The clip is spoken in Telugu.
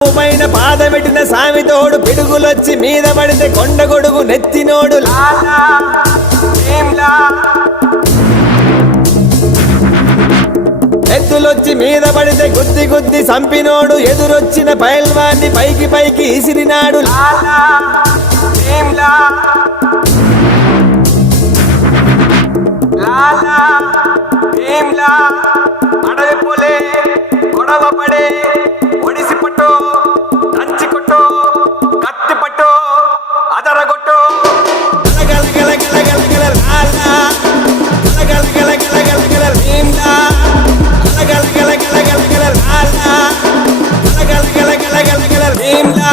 పైన పాదమెట్టిన సామితోడు పిడుగులొచ్చి మీద పడితే కొండ గొడుగు నెత్తినోడు లాలా భీమ్లా. ఎద్దులొచ్చి మీద పడితే గుద్ది గుద్ది సంపినోడు ఎదురొచ్చిన పైల్వాన్ని పైకి పైకి ఇసిరినాడు లాలా భీమ్లా. లాలా భీమ్లా. అడవి పోలే గొడవ పడే ఒడిసి పట్టు దంచి కొట్టు కత్తి పట్టు అదరగొట్టు గల గల గల గల గల లాలా గల గల గల గల గల భీమ్లా. గల గల గల గల గల గల లాలా గల గల గల గల గల భీమ్లా.